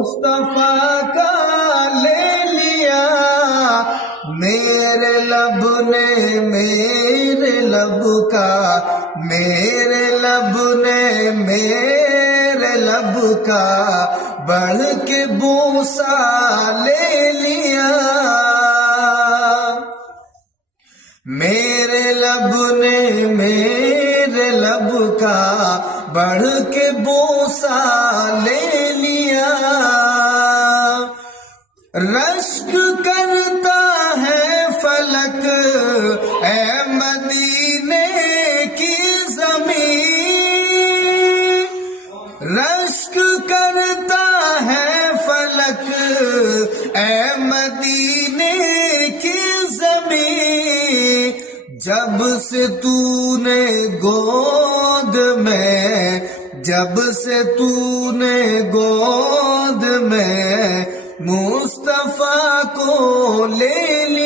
مصطفیٰ کا لے لیا میرے لب نے، میرے لب کا، میرے لب نے میرے لب کا بڑھ کے بوسہ لے لیا، میرے لب نے میرے لب کا بڑھ کے بوسہ لے لیا، رشک کرتا ہے فلک اے مدینے کی زمین، رشک کرتا ہے فلک اے مدینے کی زمین، جب سے تو نے گود میں، جب سے تو نے گود میں مصطفیٰ کو لے لیا۔